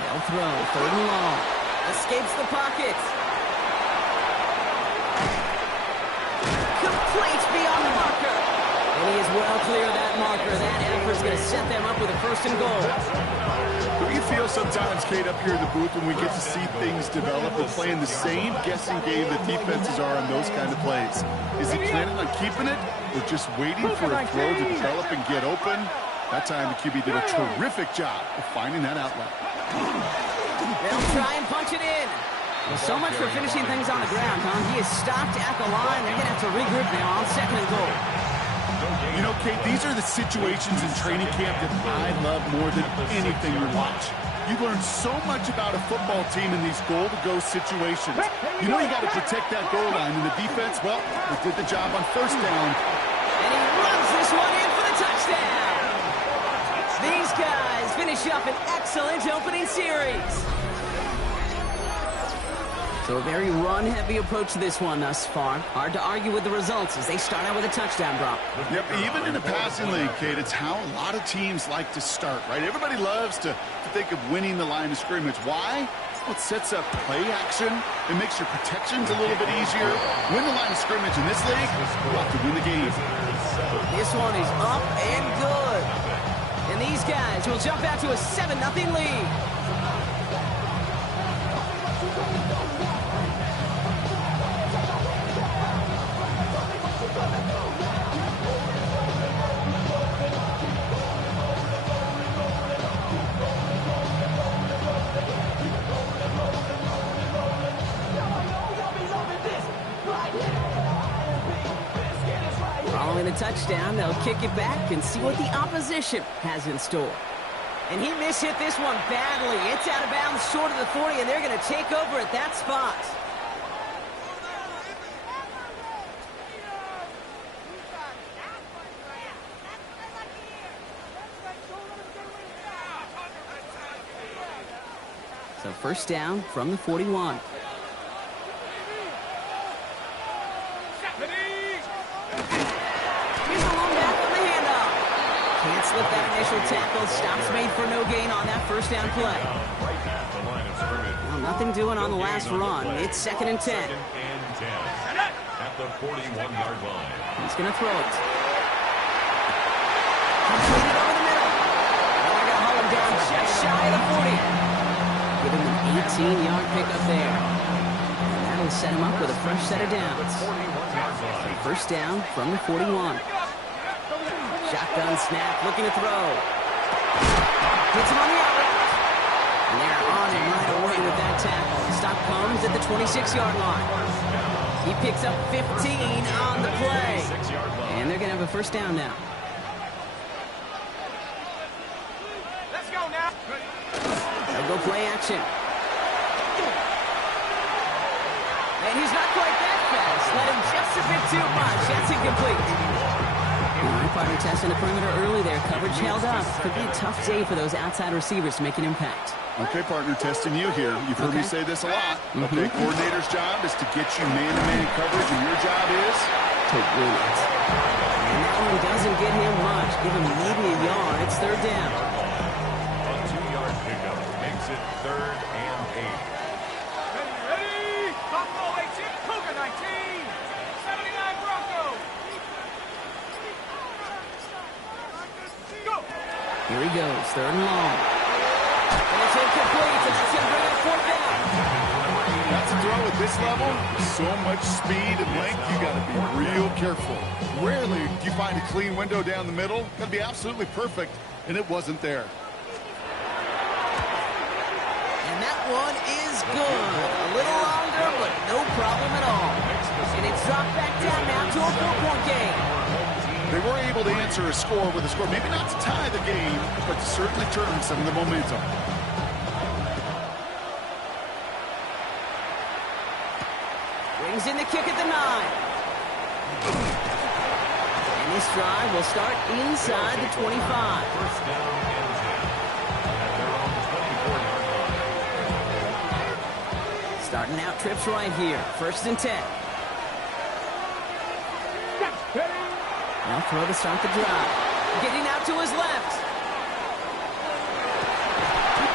They'll throw. Third and long. Escapes the pocket. Complete beyond the marker. And he is well clear of that marker. That effort's going to set them up with a first and goal. Do you feel sometimes, Kate, up here in the booth when we get to see things develop and playing the same guessing game that defenses are on those kind of plays? Is he planning on keeping it or just waiting for a throw to develop and get open? That time the QB did a terrific job of finding that outlet. They'll try and punch it in. Well, so much for finishing things on the ground, huh? He is stopped at the line. They're going to have to regroup now on second and goal. You know, Kate, these are the situations in training camp that I love more than anything you watch. You learn so much about a football team in these goal-to-go situations. You know you got to protect that goal line, and the defense, well, they did the job on first down. And he runs this one in for the touchdown. These guys finish up an excellent opening series. So a very run-heavy approach to this one thus far. Hard to argue with the results as they start out with a touchdown, Brock. Yep, even in a passing league, Kate, it's how a lot of teams like to start, right? Everybody loves to think of winning the line of scrimmage. Why? Well, it sets up play action. It makes your protections a little bit easier. Win the line of scrimmage in this league, you'll have to win the game. This one is up and good. And these guys will jump out to a 7-0 lead. Following the touchdown, they'll kick it back and see what the opposition has in store. And he mishit this one badly. It's out of bounds short of the 40, and they're going to take over at that spot. So first down from the 41. Can't slip that initial tackle. Stops made for no gain on that first down play. Well, nothing doing on the last run. It's 2nd and 10. At the 41-yard line. He's going to throw it. Completed over the middle. And they're going to haul him down just shy of the 40. Give him an 18-yard pickup there. And that'll set him up with a fresh set of downs. First down from the 41. Shotgun snap, looking to throw. Hits him on the outlet. And they're on him right away with that tackle. Stop comes at the 26-yard line. He picks up 15 on the play. And they're going to have a first down now. Let's go now. They'll go play action. And he's not quite that fast. Let him just a bit too much. That's incomplete. Partner testing the perimeter early there. Coverage held up. Could be a tough day for those outside receivers to make an impact. Okay, partner, testing you here. You've heard me say this a lot. Okay, coordinator's job is to get you man-to-man coverage, and your job is to win it. And that one doesn't get him much. Give him maybe a yard. It's third down. A 2-yard pickup makes it 3rd and 8. Ready? Buffalo 18, Cougar 19, 79 Broncos. Here he goes, 3rd and long. And it's incomplete, so that's going to bring up 4th down. That's a throw at this level. So much speed and length, you got to be real careful. Rarely do you find a clean window down the middle. Got to be absolutely perfect, and it wasn't there. And that one is good. A little longer, but no problem at all. And it's dropped back down now to a 4-point game. They were able to answer a score with a score, maybe not to tie the game, but to certainly turn some of the momentum. Brings in the kick at the 9. And this drive will start inside the 25. First down and 10. At their own 24-yard line. Starting out trips right here. 1st and 10. Now throw to start the drive. Getting out to his left.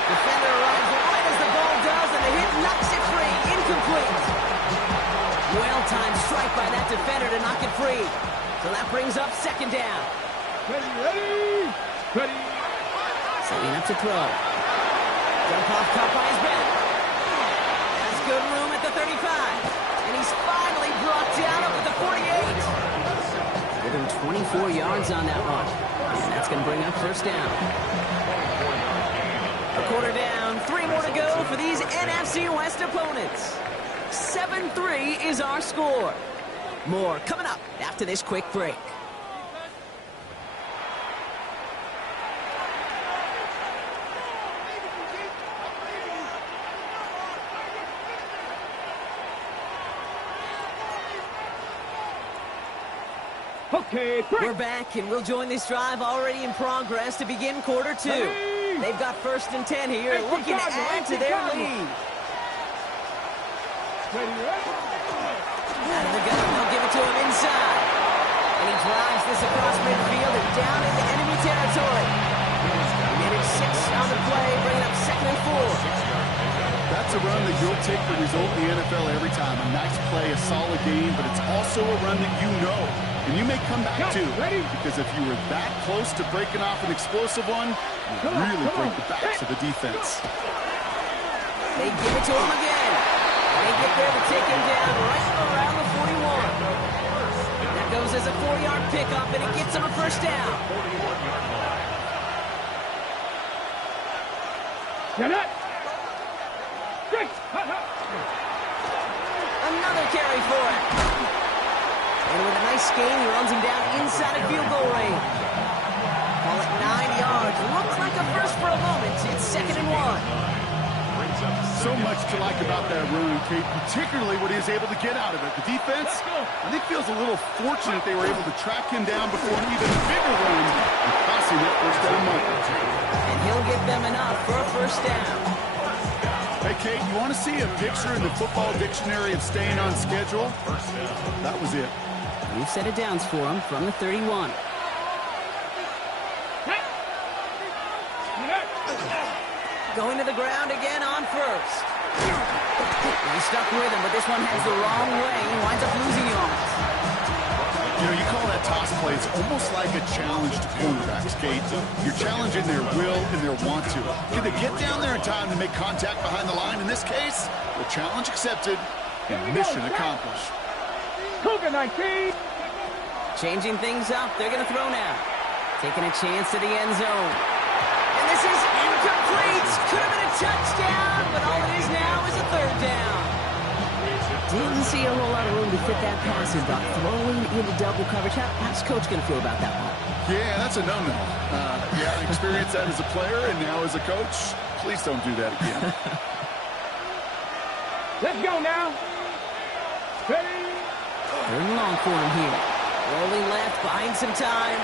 Defender arrives defender to knock it free. So that brings up second down. Ready? Ready? Setting up to throw. Jump off caught by his back. Has good room at the 35. And he's finally brought down up at the 48. Give him 24 yards on that one. And that's going to bring up first down. A quarter down, 3 more to go for these NFC West opponents. 7-3 is our score. More coming up after this quick break. Okay, We're back, and we'll join this drive already in progress to begin quarter 2. They've got first and 10 here, looking to add to their lead. Out of the gun, they'll give it to him inside. And he drives this across midfield and down into enemy territory. He made it 6 on the play, bringing up second and 4. That's a run that you'll take the result in the NFL every time. A nice play, a solid game, but it's also a run that you know. And you may come back to, because if you were that close to breaking off an explosive one, you really break the backs of the defense. They give it to him again. They get there to take him down right around the 41. That goes as a 4-yard pickup, and it gets him a first down. Get it! Another carry for it. And with a nice gain, he runs him down inside of field goal range. Call it 9 yards. Looks like a first for a moment. It's second and 1. So much to like about that run, Kate, particularly what he was able to get out of it. The defense, I think, feels a little fortunate they were able to track him down before an even bigger run and costing that first down marker. And he'll give them enough for a first down. Hey, Kate, you want to see a picture in the football dictionary of staying on schedule? That was it. New set of downs for him from the 31. Going to the ground again on first. He stuck with him, but this one heads the wrong way. He winds up losing yards. You know, you call that toss play. It's almost like a challenge to quarterbacks, Kate. You're challenging their will and their want to. Can they get down there in time to make contact behind the line? In this case, the challenge accepted and mission accomplished. Cougar 19. Changing things up. They're going to throw now. Taking a chance to the end zone. And this is incomplete. Could have been a touchdown, but all it is now is a third down. Didn't see a whole lot of room to fit that passing, but throwing into double coverage. How's Coach going to feel about that one? Yeah, that's a no-no. Yeah, I experienced that as a player and now as a coach. Please don't do that again. Let's go now. Ready? Third and long for him here. Rolling left, buying some time.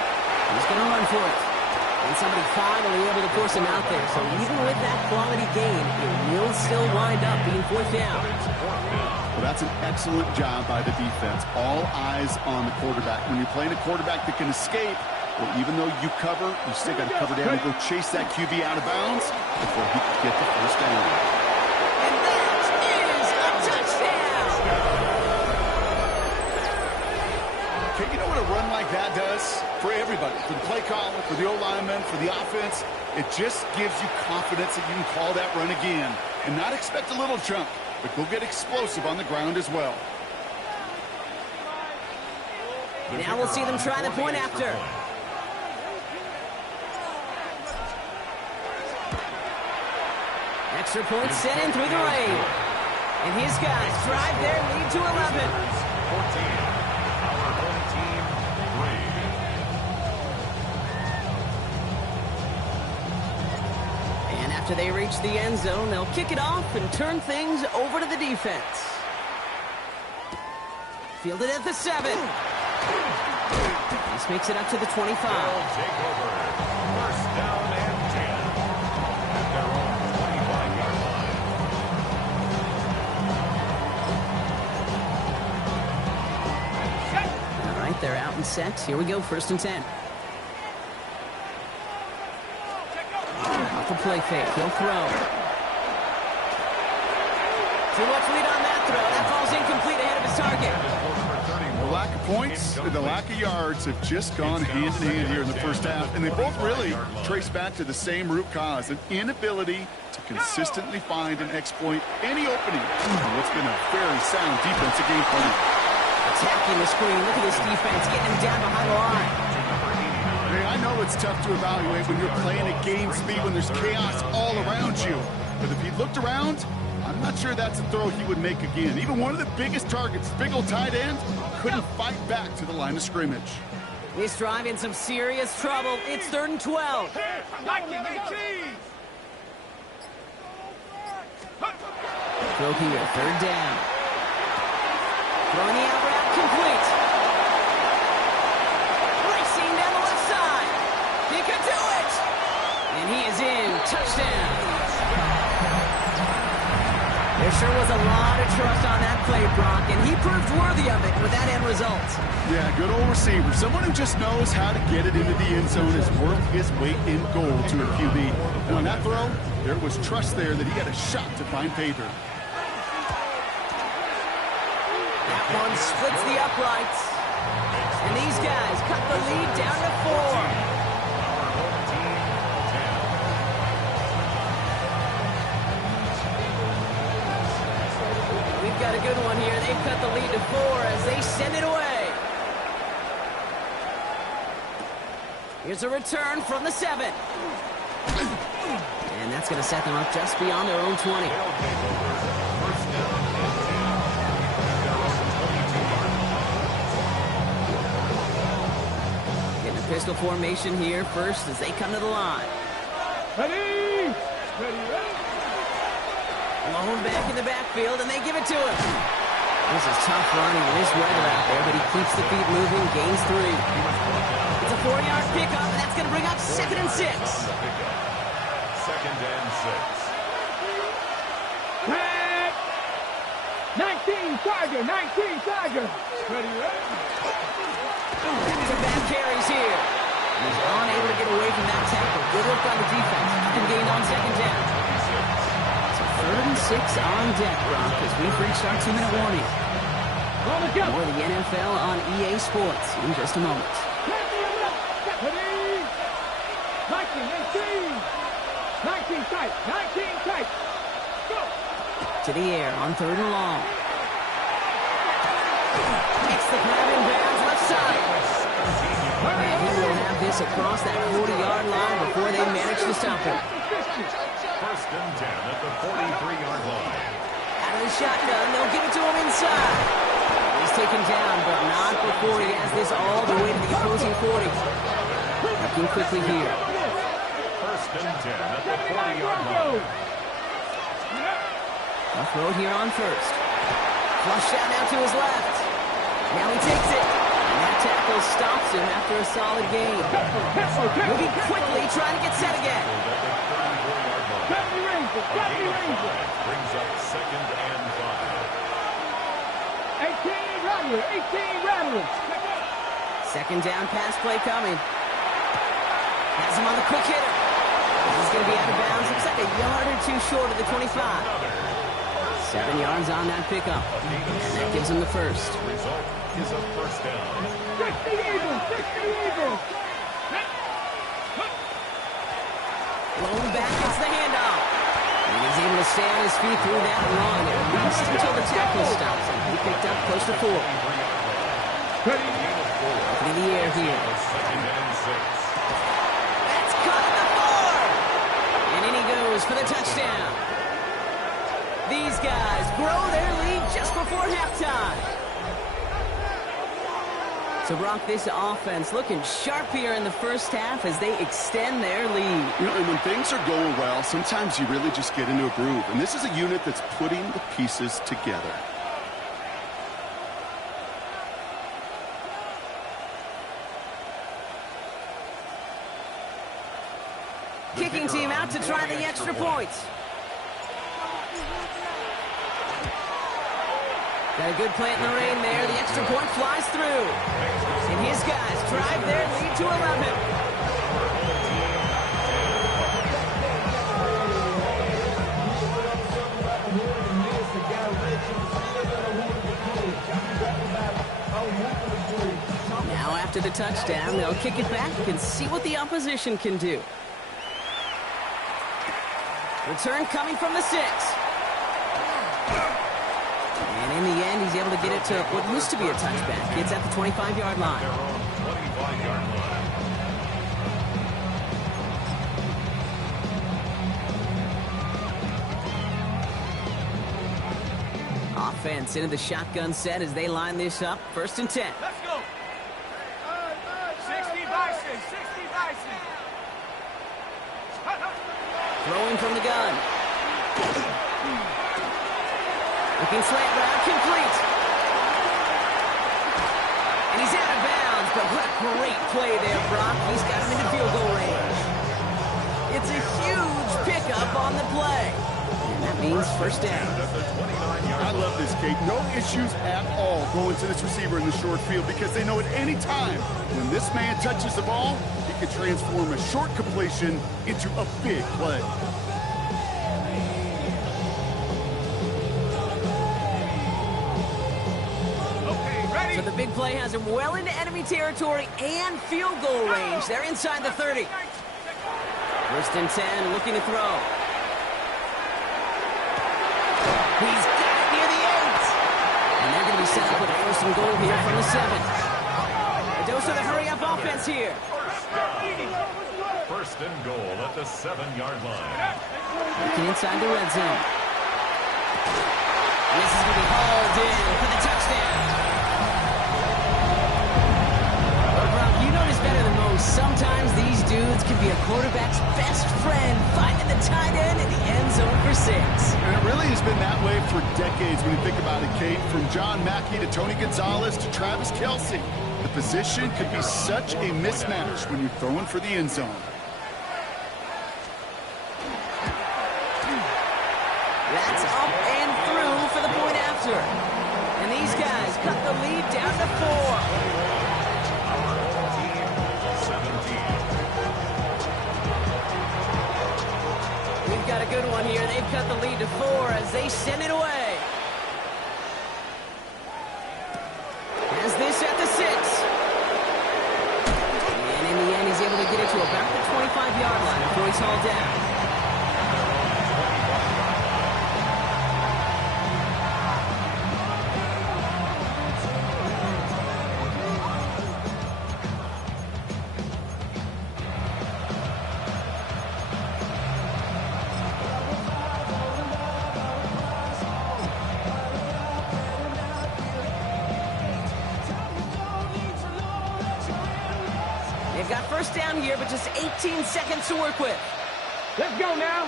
He's going to run for it. And somebody finally able to force him out there. So even with that quality gain, it will still wind up being fourth down. Well, that's an excellent job by the defense. All eyes on the quarterback. When you're playing a quarterback that can escape, well, even though you cover, you still got to cover down and go chase that QB out of bounds before he can get the first down. And that is a touchdown! Okay, you know what a run like that does? For everybody, for the play caller, for the O-lineman, for the offense, it just gives you confidence that you can call that run again and not expect a little jump, but go get explosive on the ground as well. And now we'll see them try the point after. Extra point sent in through the rain. And his guys drive their lead to 11. 14. Our home team, 3. And after they reach the end zone, they'll kick it off and turn things over to the defense. Fielded at the 7. This makes it up to the 25. They'll take over. First down and 10. At their own 25-yard line. All right, they're out and set. Here we go, first and 10. Off a play fake, he'll throw. Too much lead on that throw. That falls incomplete ahead of his target. Well, lack of points and the lack of yards have just gone hand in hand here in the first half, and they both really trace back to the same root cause, an inability to consistently find and exploit any opening in what's been a very sound defensive game plan. Attacking the screen. Look at this defense getting him down behind the line. Hey, I know it's tough to evaluate when you're playing at game speed when there's chaos all around you, but if he looked around, I'm not sure that's a throw he would make again. Even one of the biggest targets, big old tight end, couldn't fight back to the line of scrimmage. This drive in some serious trouble. It's 3rd and 12. Throw here, 3rd down. Throwing the out route complete. Racing down the left side. He could do it. And he is in. Touchdown. There sure was a lot of trust on that play, Brock, and he proved worthy of it with that end result. Yeah, good old receiver. Someone who just knows how to get it into the end zone is worth his weight in gold to a QB. And on that throw, there was trust there that he had a shot to find pay dirt. That one splits the uprights. And these guys cut the lead down to 4. We've got a good one here. They've cut the lead to 4 as they send it away. Here's a return from the 7. And that's going to set them up just beyond their own 20. Getting a pistol formation here first as they come to the line. Ready? Ready, ready. Lone back in the backfield, and they give it to him. This is tough running in this weather out there, but he keeps the feet moving, gains 3. It's a 4-yard pickup, and that's going to bring up 2nd and 6. 2nd and 6. Tag. 19 Tiger, 19 Tiger. Ready, ready. Some bad carries here. He's unable to get away from that tackle. Good work on the defense. Nothing gained on 2nd down. 3rd and 6 on deck, Brock, as we've reached our 2-minute warning. More of the NFL on EA Sports in just a moment. Ready? 19, 19 tight, 19 tight. Go. To the air on 3rd and long. It's the grab in bounds left side. And he will have this across that 40-yard line before they manage to stop him. 1st and 10 at the 43-yard line. Out of the shotgun, they'll give it to him inside. He's taken down, but not before he has this all the way to the opposing 40. Looking quickly here. 1st and 10 at the 40-yard line. Rough road here on 1st. Flush out now to his left. Now he takes it. And that tackle stops him after a solid gain. Moving quickly, trying to get set again. Brings up 2nd and 5. 18 Rattler, 18 Rattler. 2nd down pass play coming. Has him on the quick hitter. He's going to be out of bounds. Looks like a yard or 2 short of the 25. 7 yards on that pickup. And that gives him the 1st. Result is a 1st down. 60 Eagles, 60 Eagles. Blown back, it's the handoff. And he's able to stay on his feet through that run, at least until the tackle stops him. He picked up close to 4. Up in the air here. 2nd and 6. That's caught at the 4. And in he goes for the touchdown. These guys grow their lead just before halftime. So, Brock, this offense looking sharp here in the first half as they extend their lead. You know, and when things are going well, sometimes you really just get into a groove. And this is a unit that's putting the pieces together. Kicking team out to try the extra point. Got a good plant in the rain there. The extra point flies through. And his guys drive their lead to 11. After the touchdown, they'll kick it back and see what the opposition can do. Return coming from the 6. And in the end, he's able to get it to what used to be a touchback. It's at the 25-yard line. Their own 25-yard line. Offense into the shotgun set as they line this up. 1st and 10. Let's go. 60 Bison. 60 Bison. Throwing from the gun. Looking slant route, complete. And he's out of bounds, but what a great play there, Brock. He's got him into field goal range. It's a huge pickup on the play. And that means 1st down. I love this, Kate. No issues at all going to this receiver in the short field because they know at any time when this man touches the ball, he can transform a short completion into a big play. So the big play has him well into enemy territory and field goal range. They're inside the 30. 1st and 10, looking to throw. He's got it near the 8. And they're going to be set up with a 1st and goal here from the 7. A dose of the hurry-up offense here. 1st and goal at the 7-yard line. Looking inside the red zone. And this is going to be hauled in for the touchdown. You know this better than most. Sometimes these dudes can be a quarterback's best friend, finding the tight end in the end zone for 6. And it really has been that way for decades when you think about it, Kate. From John Mackey to Tony Gonzalez to Travis Kelce. The position could be such a mismatch when you're throwing for the end zone. That's up and through for the point after. And these guys cut the lead down to 4. We've got a good one here. They've cut the lead to 4 as they send it away. As this at the 6. And in the end, he's able to get it to about the 25-yard line before he's hauled down. They've got 1st down here, but just 18 seconds to work with. Let's go now.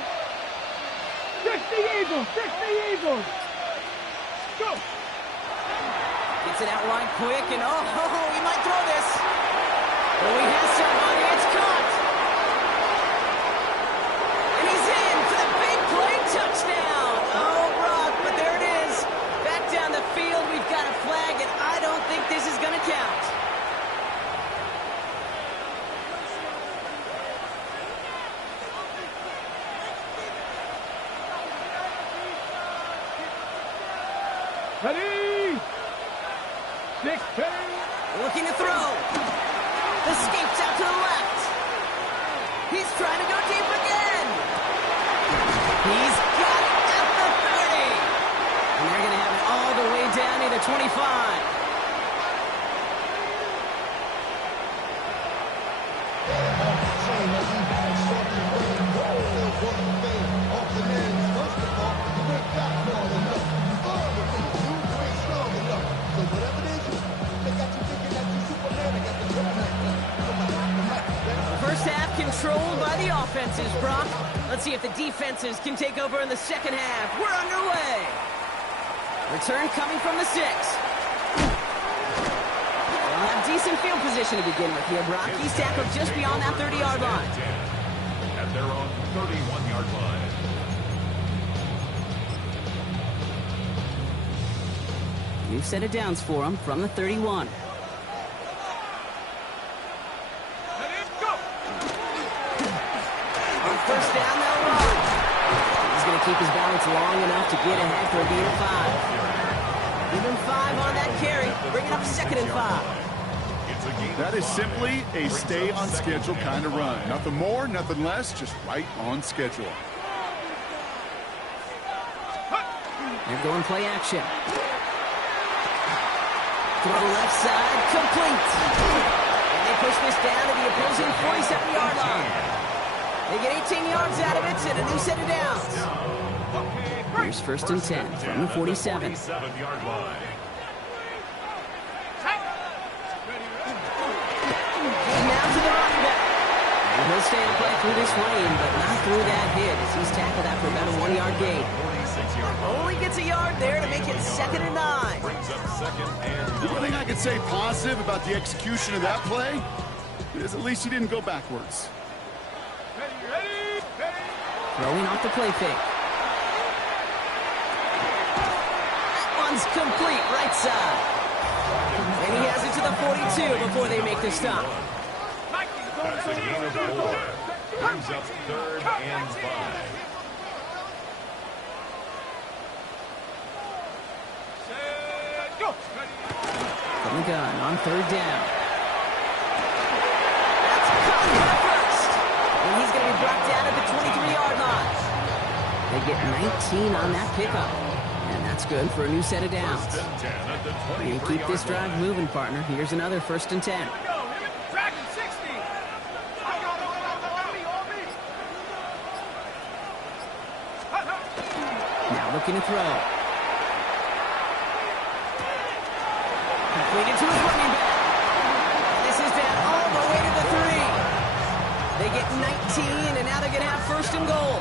60 Eagles. 60 Eagles. Go. Gets it out right quick, and he might throw this. Oh, he has somebody. It's caught. And he's in for the big play touchdown. Oh, Brock, but there it is. Back down the field, we've got a flag, and I don't think this is going to count. Ready. 16. Looking to throw. Escapes out to the left. He's trying to go deep again. He's got it at the 30. And they're going to have it all the way down to the 25. First half controlled by the offenses, Brock. Let's see if the defenses can take over in the second half. We're underway. Return coming from the 6. They'll have decent field position to begin with here, Brock. He's tackled just beyond that 30-yard line. At their own 31-yard line. New set of downs for him from the 31. On 1st down, they'll run. He's going to keep his balance long enough to get ahead for a gain of 5. Give him 5 on that carry. Bring it up 2nd and 5. It's That is simply a stay on schedule kind of run. Nothing more, nothing less, just right on schedule. They're going play action. To the left side, complete. And they push this down to the opposing 47-yard line. They get 18 yards out of it and a new set of downs. Here's 1st and 10 from the 47. 47-yard line. Now to the running back. And he'll stay in play through this rain, but not through that hit as he's tackled after about a 1-yard gain. 46-yard line. Only gets a yard there to make it 2nd and 9. Brings up 2nd and The only thing I can say positive about the execution of that play is at least he didn't go backwards. Throwing off the play fake. That one's complete, right side. And he has it to the 42 before they make the stop. That's a gain of 4. Brings up 3rd and 5. From the gun on 3rd down. That's caught for the first. And he's going to be brought down at the 23-yard line. They get 19 on that pickup. And that's good for a new set of downs. 1st and 10 at the You keep this 23-yard drive line. moving, partner. Here's another 1st and 10. Dragon 60. Now looking to throw. Completed to his running back. This is down all the way to the 3. They get 19, and now they're going to have 1st and goal.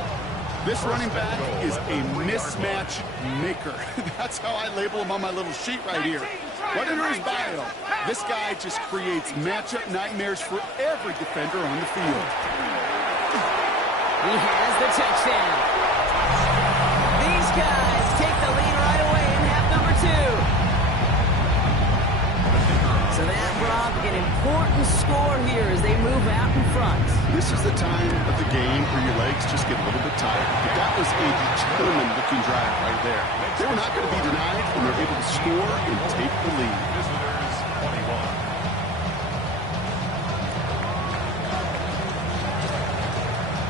This running back is a mismatch maker. That's how I label him on my little sheet right here. Right under his bio, this guy just creates matchup nightmares for every defender on the field. He has the touchdown. These guys take the lead right away in half number 2. So that, Brock, an important score here as they move out in front. This is the time of the game where your legs just get a little bit tired. But that was a determined-looking drive right there. They were not going to be denied, and they're able to score and take the lead. Visitors 21.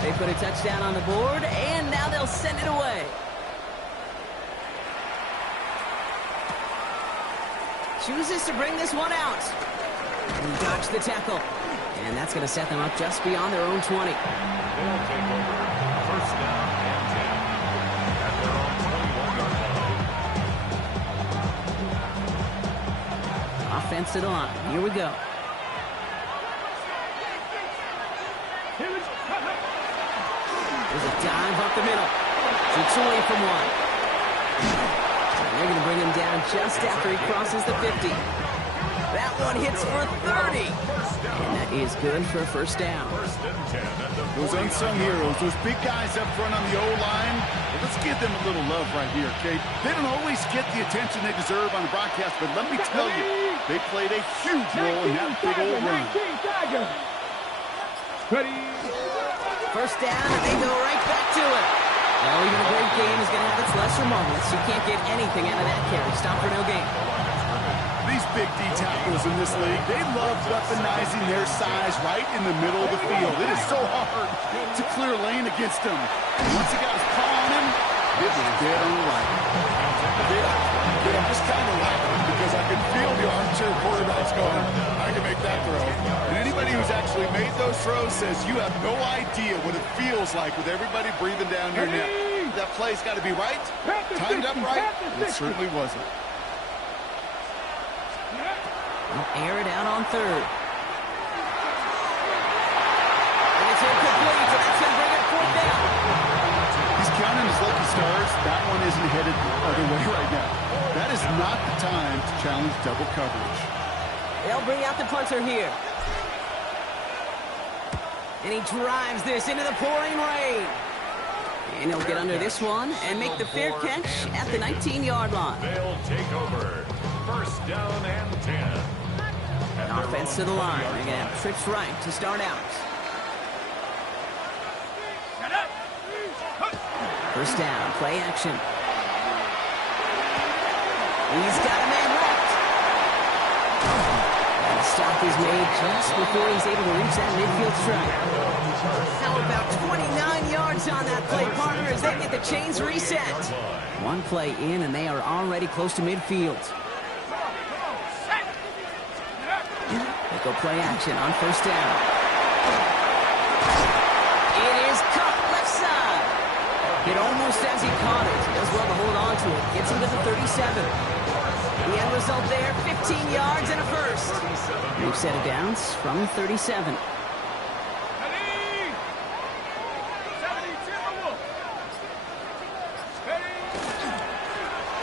They put a touchdown on the board, and now they'll send it away. Chooses to bring this one out. And dodge the tackle. And that's going to set them up just beyond their own 20. They'll take over 1st down and 10 at their own 21-yard line. Offense to the line. Here we go. There's a dive up the middle. Shoots away from one. And they're going to bring him down just after he crosses the 50. That one hits for 30. And that is good for a 1st down. 1st and 10 at the Those unsung heroes, those big guys up front on the O-line, well, let's give them a little love right here, okay? They don't always get the attention they deserve on the broadcast, but let me tell you, they played a huge role in that big old run. Ready. 1st down, and they go right back to it. Well, even a great game is going to have its lesser moments. You can't get anything out of that carry. Stop for no gain. These big D tackles in this league, they love weaponizing their size right in the middle of the field. It is so hard to clear lane against them. Once he got his paw on him, it was dead on the right. I'm just kind of laughing because I can feel the armchair quarterbacks going, I can make that throw. And anybody who's actually made those throws says you have no idea what it feels like with everybody breathing down your neck. That play's got to be right, timed up right, and it certainly wasn't. They'll air it out on 3rd. And it's incomplete, and that's going to bring up 4th down. He's counting his lucky stars. That one isn't headed the other way right now. That is not the time to challenge double coverage. They'll bring out the punter here. And he drives this into the pouring rain. And he'll get under this one and make the fair catch at the 19-yard line. They'll take over 1st down and 10. Offense to the line. They're going to have trips right to start out. 1st down, play action. He's got a man left. And stop is made just before he's able to reach that midfield strike. Now about 29 yards on that play, partner, as they get the chains reset. One play in, and they are already close to midfield. They go play action on first down. It is caught left side. It almost as he caught it. He does well to hold on to it. Gets him to the 37. The end result there, 15 yards and a first. New set of downs from 37.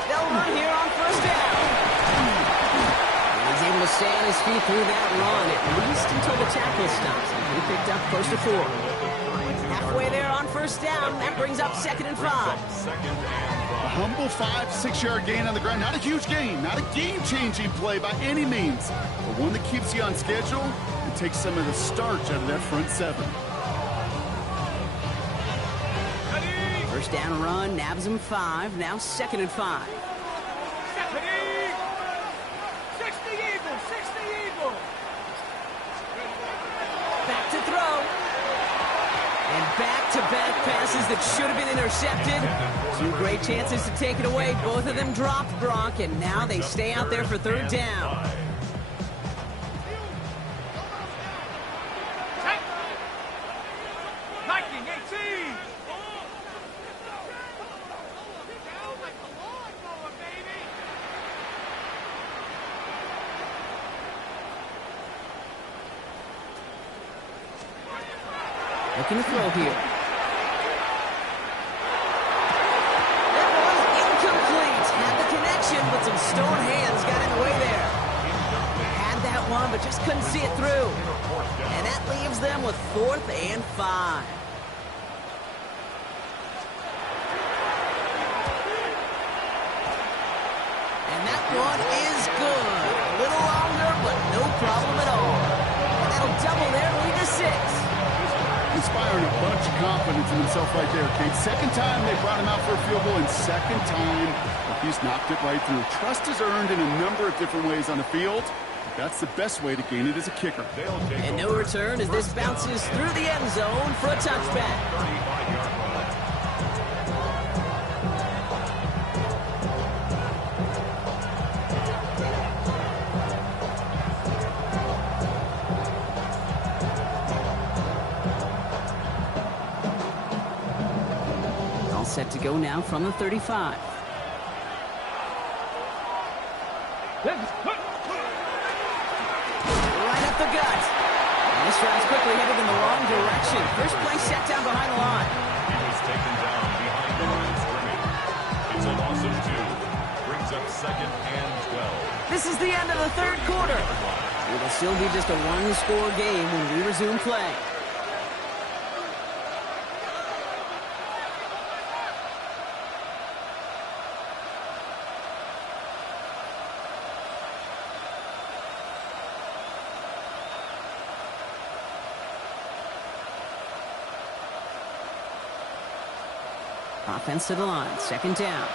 They'll run here on first down. And he's able to stay on his feet through that run, at least until the tackle stops. He picked up close to 4. Halfway there on first down. That brings up 2nd and 5. A humble 5-6 yard gain on the ground. Not a huge gain, not a game-changing play by any means, but one that keeps you on schedule and takes some of the starch out of that front 7. First down run, nabs him 5. Now 2nd and 5. 60 Eagle, 60 Eagle. Back to throw. And back-to-back passes that should have been intercepted. 2 great chances to take it away. Both of them dropped, Brock, and now they stay out there for 3rd down. Viking 18. Looking to throw here. That was incomplete. Had the connection, but some stone hands got in the way there. Had that one, but just couldn't see it through. And that leaves them with 4th and 5. And that one is good. A little longer, but no problem at all. And that'll double their lead to 6. Inspiring a bunch of confidence in himself right there, Kate. 2nd time they brought him out for a field goal, and 2nd time he's knocked it right through. Trust is earned in a number of different ways on the field. That's the best way to gain it as a kicker. And no return as this bounces through the end zone for a touchback. Set to go now from the 35. Right up the gut. And this round's quickly headed in the wrong direction. First play set down behind the line. He was taken down behind the line of scrimmage. It's a loss of 2. Brings up 2nd and 12. This is the end of the 3rd quarter. It will still be just a 1-score game when we resume play. Offense to the line. 2nd down.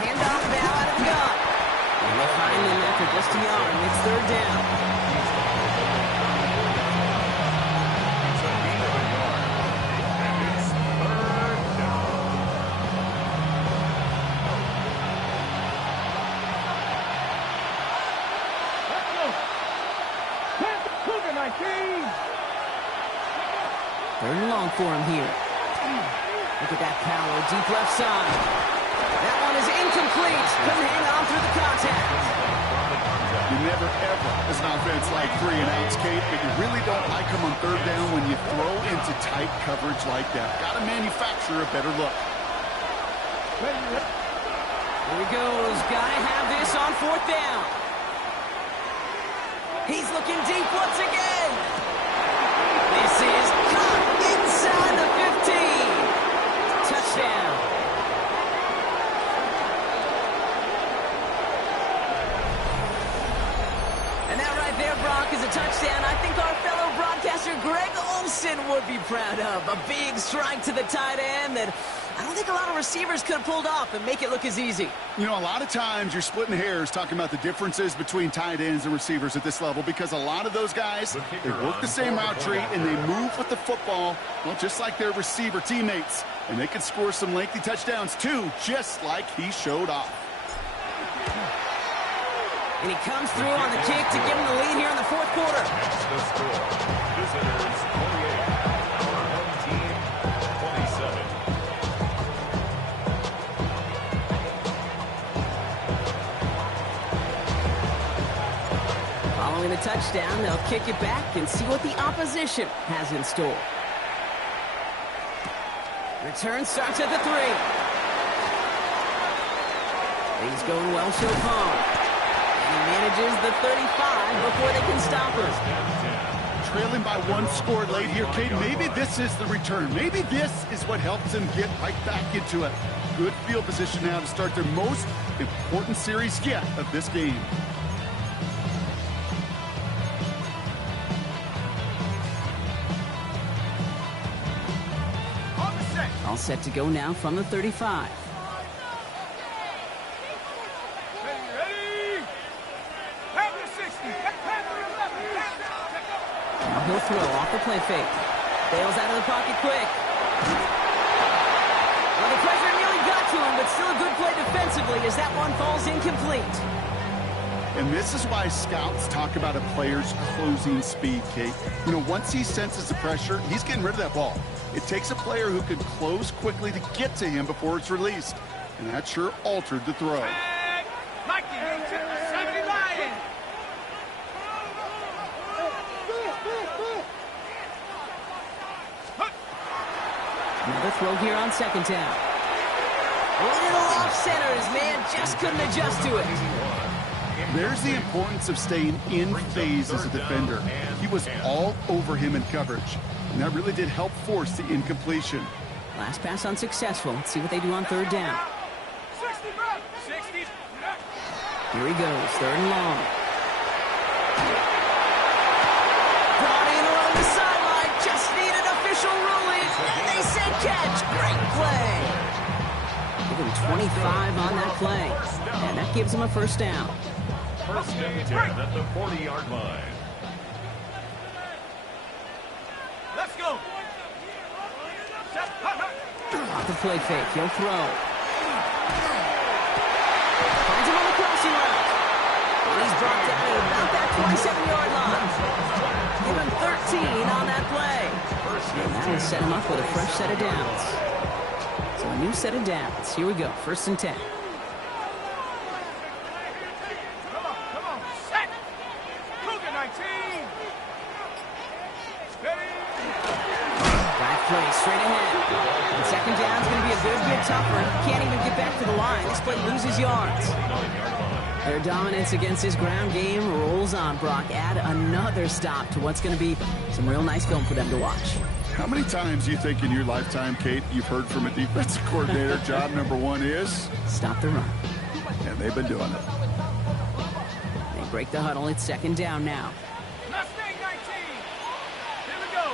Handoff now out of the gun. And they find him after just a yard. It's 3rd down. Third and long for him here. Look at that power, deep left side. That one is incomplete. Couldn't hang on through the contact. You never, ever, as an offense, like 3 and outs, Kate, but you really don't like them on 3rd down when you throw into tight coverage like that. Got to manufacture a better look. Here he goes. Got to have this on 4th down. He's looking deep once again. This is caught inside the 15. Touchdown. And that right there, Brock, is a touchdown. I think our fellow broadcaster Greg Olsen would be be proud of. A big strike to the tight end that I don't think a lot of receivers could have pulled off and make it look as easy. You know, a lot of times you're splitting hairs talking about the differences between tight ends and receivers at this level because a lot of those guys, they work the same route tree and they move with the football, well, just like their receiver teammates. And they can score some lengthy touchdowns, too, just like he showed off. And he comes through on the kick to give him the lead here in the fourth quarter. That's the score. Visitors 28, our home team 27. Following the touchdown, they'll kick it back and see what the opposition has in store. Return starts at the 3. Things going well so far. And he manages the 35 before they can stop him. Trailing by 1 score late here, Cade. Maybe this is the return. Maybe this is what helps them get right back into it. Good field position now to start their most important series yet of this game. All set to go now from the 35. Now he'll throw off the play fake. Bails out of the pocket quick. Well, the pressure nearly got to him, but still a good play defensively as that one falls incomplete. And this is why scouts talk about a player's closing speed, Kate. You know, once he senses the pressure, he's getting rid of that ball. It takes a player who can close quickly to get to him before it's released. And that sure altered the throw. Another throw here on second down. A little off center. His man just couldn't adjust to it. There's the importance of staying in phase as a defender. He was all over him in coverage. And that really did help force the incompletion. Last pass unsuccessful. Let's see what they do on third down. 60. Here he goes, third and long. Brought in along the sideline. Just needed official ruling. And they say catch. Great play. Give him 25 on that play. And that gives him a first down. First and 10 at the 40-yard line. Let's go. Off the play fake, he'll throw. Finds him on the crossing route. And he's brought down at about that 27-yard line. Give him 13 on that play. And that will set him up with a fresh set of downs. So a new set of downs. Here we go, first and 10. Come on. Set. Cougar 19. Ready. Back play, straight ahead. And second down's going to be a good bit tougher. Can't even get back to the line. This play loses yards. Their dominance against his ground game rolls on. Brock, add another stop to what's going to be some real nice film for them to watch. How many times do you think in your lifetime, Kate, you've heard from a defensive coordinator, job number 1 is? Stop the run. And they've been doing it. They break the huddle. It's second down now. Mustang 19. Here we go.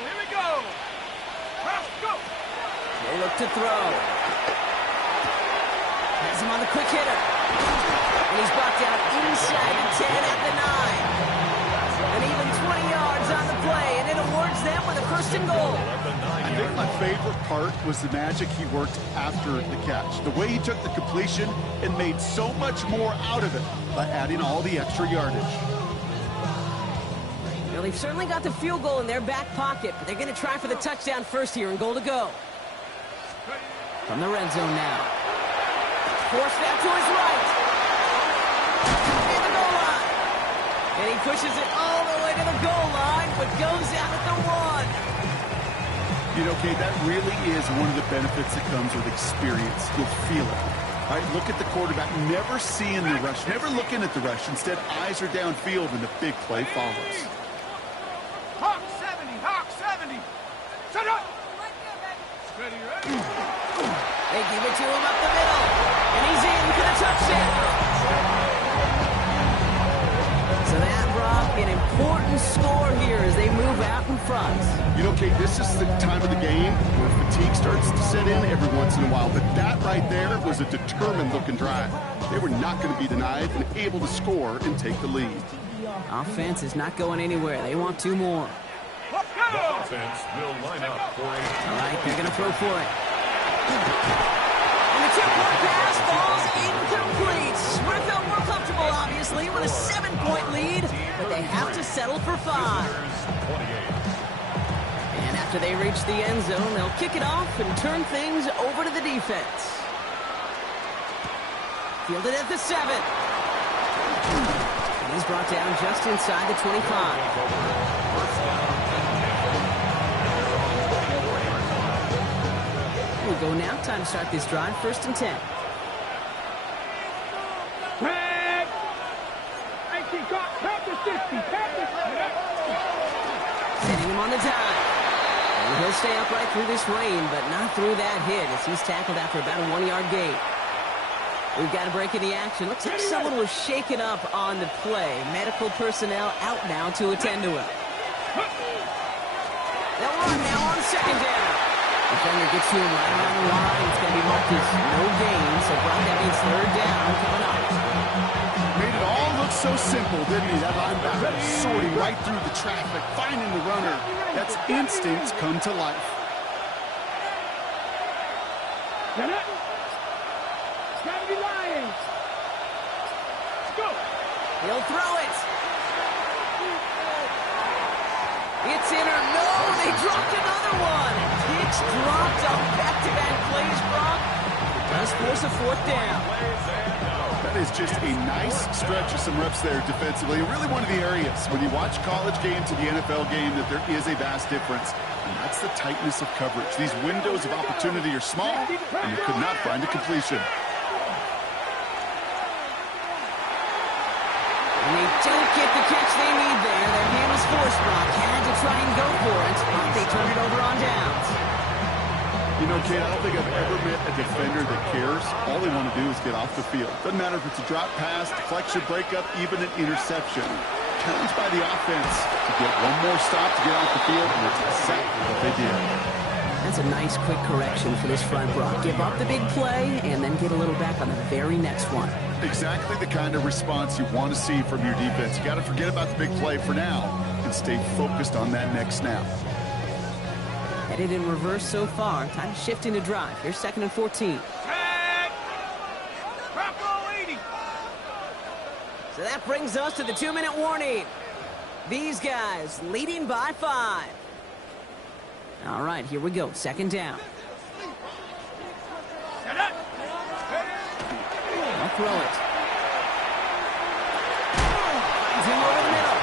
Let's go. They look to throw. Has him on the quick hitter. And he's brought down inside the 10 at the 9. And even 20 yards on the play, and it awards them with a first and goal. I think my favorite part was the magic he worked after the catch. The way he took the completion and made so much more out of it by adding all the extra yardage. Well, they've certainly got the field goal in their back pocket, but they're going to try for the touchdown first here and goal to go. From the red zone now. Forced out to his right. In the goal line. And he pushes it all the way to the goal line, but goes out at the 1. You know, Kate, that really is one of the benefits that comes with experience. You'll feel it. All right, look at the quarterback, never seeing the rush, never looking at the rush. Instead, eyes are downfield, and the big play follows. Hawk 70. Set up. Ready. They give it to him up the middle. And he's in for the touchdown. So that, Brock, an important score here as they move out in front. You know, Kate, this is the time of the game where fatigue starts to set in every once in a while. But that right there was a determined-looking drive. They were not going to be denied and able to score and take the lead. Offense is not going anywhere. They want 2 more. The offense will line up for a... All right, they're going to throw for it. And the 2-point pass falls incomplete. Would have felt more comfortable, obviously, with a 7-point lead, but they have to settle for 5. And after they reach the end zone, they'll kick it off and turn things over to the defense. Fielded at the 7. And he's brought down just inside the 25. We'll go now. Time to start this drive. 1st and 10. Tag! 19, pass the 60, Setting him on the dive. And he'll stay upright through this rain, but not through that hit as he's tackled after about a 1-yard gain. We've got a break in the action. Looks like someone was shaken up on the play. Medical personnel out now to attend to him. They'll run now on 2nd down. Defender gets to him right around the line. It's going to be marked as no gain, so Brock, that means 3rd down coming up. Made it all look so simple, didn't he? That linebacker sorting right through the traffic, finding the runner. That's instincts come to life. Gravity Lions! Go! He'll throw it. It's in or no, they dropped another one. Hicks dropped on back-to-back plays, Brock. It does force a 4th down. That is just a nice stretch of some reps there defensively. Really one of the areas when you watch college game to the NFL game that there is a vast difference. And that's the tightness of coverage. These windows of opportunity are small, and you could not find a completion. And they don't get the catch they need there. Their hand was forced, Brock. Had to try and go for it, but they turned it over on downs. You know, Kate, I don't think I've ever met a defender that cares. All they want to do is get off the field. Doesn't matter if it's a drop pass, deflection, breakup, even an interception. Challenged by the offense to get one more stop to get off the field, and that's exactly what they did. That's a nice quick correction for this front, Brock. Give up the big play and then get a little back on the very next one. Exactly the kind of response you want to see from your defense. You got to forget about the big play for now and stay focused on that next snap. Headed in reverse so far. Time to shift into drive. Here's 2nd and 14. Tag! Bravo 80! So that brings us to the 2-minute warning. These guys leading by 5. All right, here we go. 2nd down. Set up! I'll throw it. Finds him over the middle.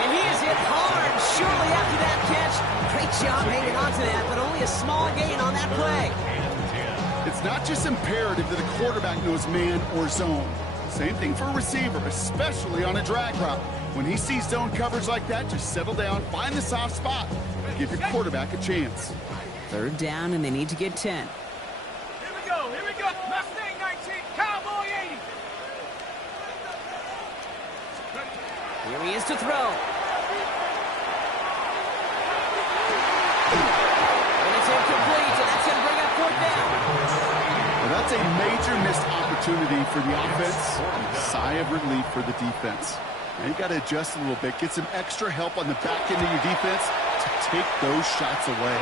And he is hit hard shortly after that catch. Great job hanging on to that, but only a small gain on that play. It's not just imperative that a quarterback knows man or zone. Same thing for a receiver, especially on a drag route. When he sees zone coverage like that, just settle down, find the soft spot, and give your quarterback a chance. 3rd down, and they need to get 10. Here we go, here we go! Mustang 19, Cowboy 80! Here he is to throw. And it's incomplete, and that's going to bring up 4th down. Well, that's a major missed opportunity for the offense and a sigh of relief for the defense. Now you got to adjust a little bit, get some extra help on the back end of your defense to take those shots away.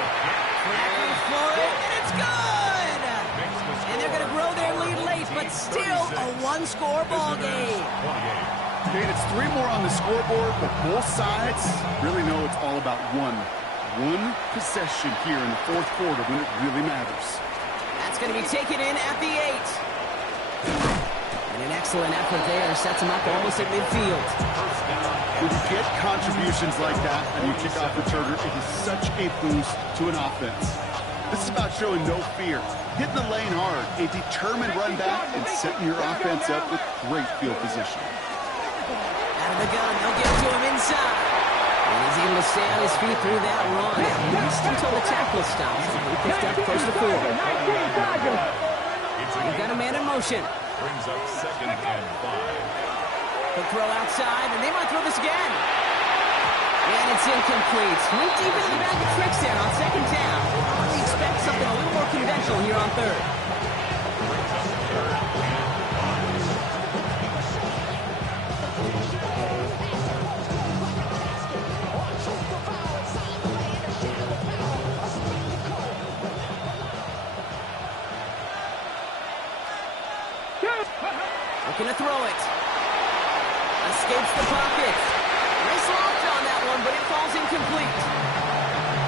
For it, and it's good! And they're going to grow their lead late, but still a 1-score ball game. Okay, it's 3 more on the scoreboard, but both sides really know it's all about one possession here in the 4th quarter when it really matters. That's going to be taken in at the 8. And an excellent effort there sets him up almost at midfield. When you get contributions like that and you kick off returner, it is such a boost to an offense. This is about showing no fear, hitting the lane hard, a determined run back, and setting your offense up with great field position. Out of the gun, they'll get to him inside. And he's able to stay on his feet through that run, at least until the tackle stops. He picked up close to 4. We've got a man in motion. Brings up 2nd and 5. He'll throw outside, and they might throw this again. And it's incomplete. Went deep into the bag of tricks there on second down. We expect something a little more conventional here on third. Looking to throw it. Escapes the pocket. Nice launch on that one, but it falls incomplete.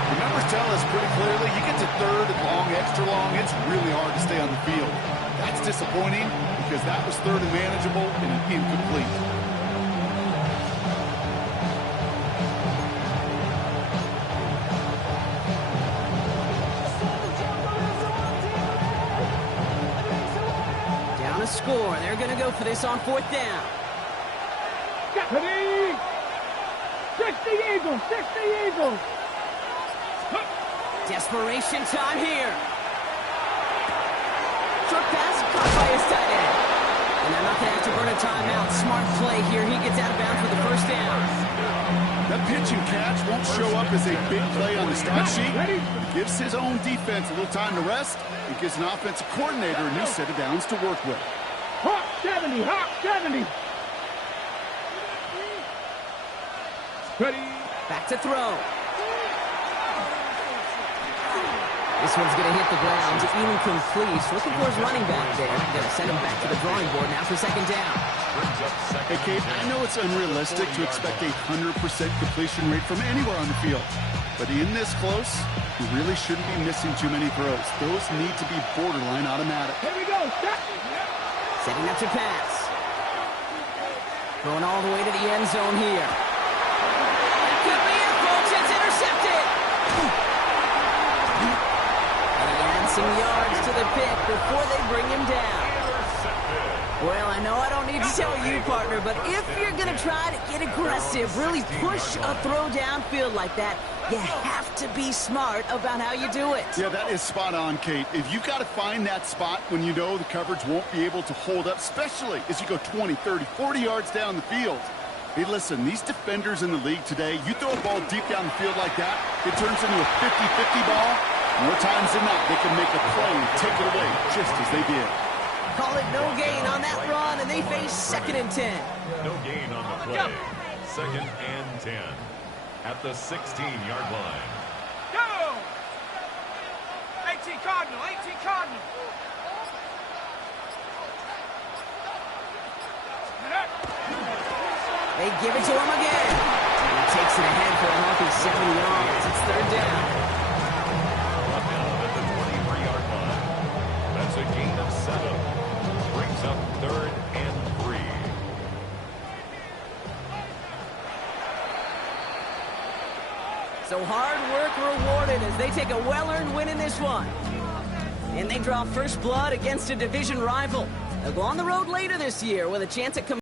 The numbers tell us pretty clearly, you get to third and long, extra long, it's really hard to stay on the field. That's disappointing because that was third and manageable and incomplete. Down a score. They're going to go for this on fourth down. Ready? 60 Eagles, 60 Eagles. Desperation time here. Short pass caught by his tight end. And they're not going to have to burn a timeout. Smart play here. He gets out of bounds for the first down. That pitch and catch won't show up as a big play on the stat sheet, but it gives his own defense a little time to rest. It gives an offensive coordinator a new set of downs to work with. Hawk 70, Hawk 70. Ready? Back to throw. This one's going to hit the ground. Incomplete. Looking for his running back there. Going to send him back to the drawing board now for second down. Hey, Kate, I know it's unrealistic to expect a 100% completion rate from anywhere on the field. But in this close, you really shouldn't be missing too many throws. Those need to be borderline automatic. Here we go. Stop. Setting up to pass. Going all the way to the end zone here. That could be it, folks. It's intercepted. Advancing yards to the pit before they bring him down. Well, I know I don't need to tell you, partner, but if you're going to try to get aggressive, really push a throw downfield like that, you have to be smart about how you do it. Yeah, that is spot on, Kate. If you've got to find that spot when you know the coverage won't be able to hold up, especially as you go 20, 30, 40 yards down the field. Hey, listen, these defenders in the league today, you throw a ball deep down the field like that, it turns into a 50-50 ball. More times than not, they can make a play and take it away just as they did. Call it no gain on that run, and they face second and 10. No gain on the play. Second and 10 at the 16-yard line. Go! 18 Cardinal, 18 Cardinal. They give it to him again. And he takes it ahead for a healthy 7 yards. It's third down. Brought down at the 23-yard line. That's a gain of 7. Brings up third and 3. So hard work rewarded as they take a well-earned win in this one. And they draw first blood against a division rival. They'll go on the road later this year with a chance at